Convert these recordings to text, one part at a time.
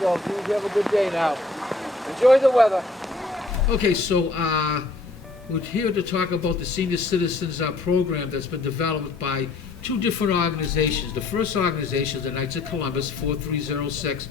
go. You have a good day now. Enjoy the weather. Okay, so we're here to talk about the Senior Citizens program that's been developed by two different organizations. The first organization is the Knights of Columbus, 4306,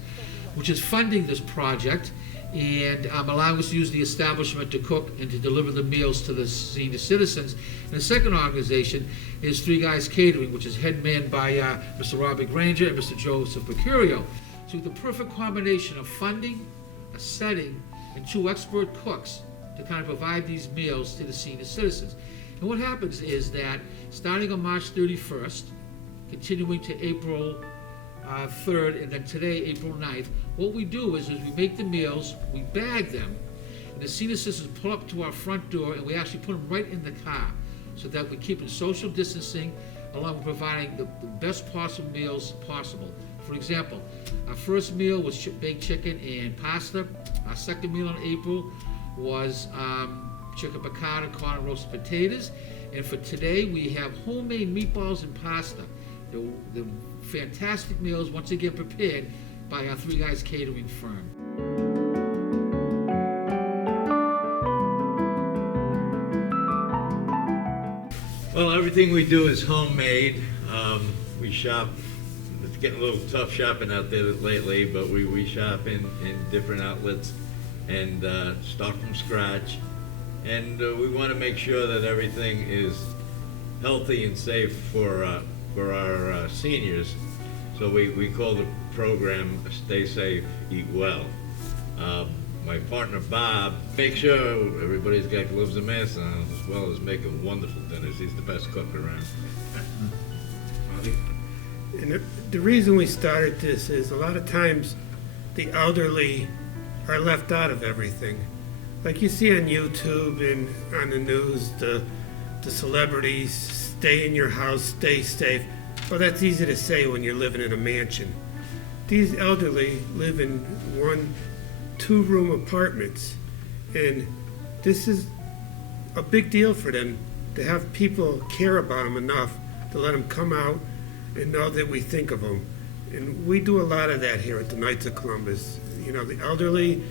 which is funding this project and allowing us to use the establishment to cook and to deliver the meals to the senior citizens. And the second organization is Three Guys Catering, which is head manned by Mr. Robert Granger and Mr. Joseph Mercurio. So the perfect combination of funding, a setting, and two expert cooks to kind of provide these meals to the senior citizens. And what happens is that starting on March 31st, continuing to April 3rd, and then today, April 9th, what we do is we make the meals, we bag them, and the senior citizens pull up to our front door, and we actually put them right in the car so that we keep social distancing along with providing the best possible meals possible. For example, our first meal was baked chicken and pasta. Our second meal in April was chicken piccata, corn and roasted potatoes. And for today, we have homemade meatballs and pasta. They're fantastic meals, once again prepared by our Three Guys Catering firm. Well, everything we do is homemade. We shop. It's getting a little tough shopping out there lately, but we shop in different outlets and start from scratch. And we want to make sure that everything is healthy and safe for our seniors. So we call the program Stay Safe, Eat Well. My partner Bob makes sure everybody's got gloves and masks on, as well as making wonderful dinners. He's the best cook around. And the reason we started this is a lot of times the elderly are left out of everything. Like you see on YouTube and on the news, the celebrities, stay in your house, stay safe. Well, that's easy to say when you're living in a mansion. These elderly live in 1-2-room apartments, and this is a big deal for them to have people care about them enough to let them come out and know that we think of them. And we do a lot of that here at the Knights of Columbus. You know, the elderly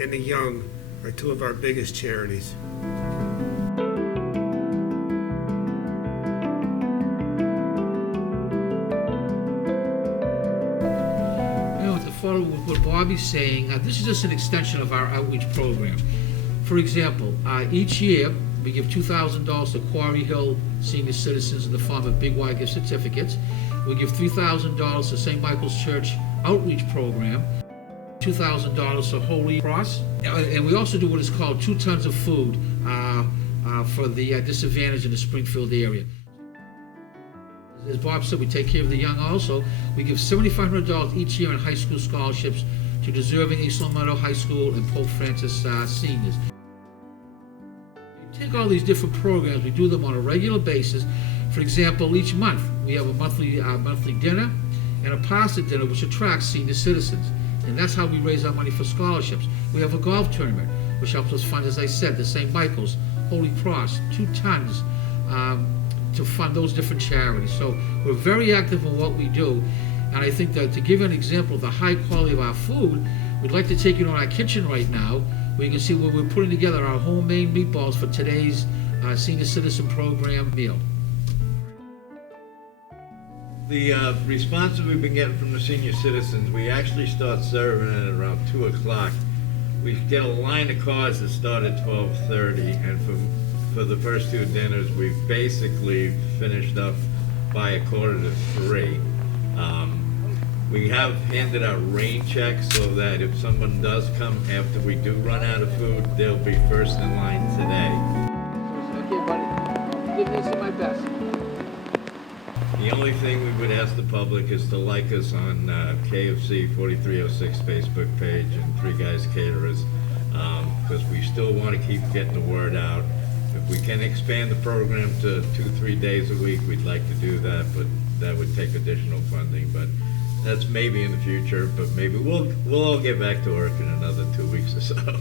and the young are two of our biggest charities. To follow what Bobby's saying, this is just an extension of our outreach program. For example, each year we give $2,000 to Quarry Hill senior citizens in the form of Big Y gift certificates. We give $3,000 to St. Michael's Church outreach program, $2,000 to Holy Cross, and we also do what is called 2 tons of food for the disadvantaged in the Springfield area. As Bob said, we take care of the young also. We give $7,500 each year in high school scholarships to deserving East Longmeadow High School and Pope Francis seniors. We take all these different programs, we do them on a regular basis. For example, each month we have a monthly dinner and a pasta dinner which attracts senior citizens. And that's how we raise our money for scholarships. We have a golf tournament which helps us fund, as I said, the St. Michael's, Holy Cross, 2 tons to fund those different charities. So we're very active in what we do. And I think that to give you an example of the high quality of our food, we'd like to take you to our kitchen right now where you can see where we're putting together our homemade meatballs for today's senior citizen program meal. The response that we've been getting from the senior citizens, we actually start serving at around 2 o'clock. We get a line of cars that start at 12:30, and for the first 2 dinners, we've basically finished up by 2:45. We have handed out rain checks so that if someone does come after we do run out of food, they'll be first in line today. Okay, buddy. Give this my best. The only thing we would ask the public is to like us on KFC 4306 Facebook page and Three Guys Caterers, because we still want to keep getting the word out. If we can expand the program to 2-3 days a week, we'd like to do that, but that would take additional funding. But that's maybe in the future, but maybe we'll all get back to work in another 2 weeks or so.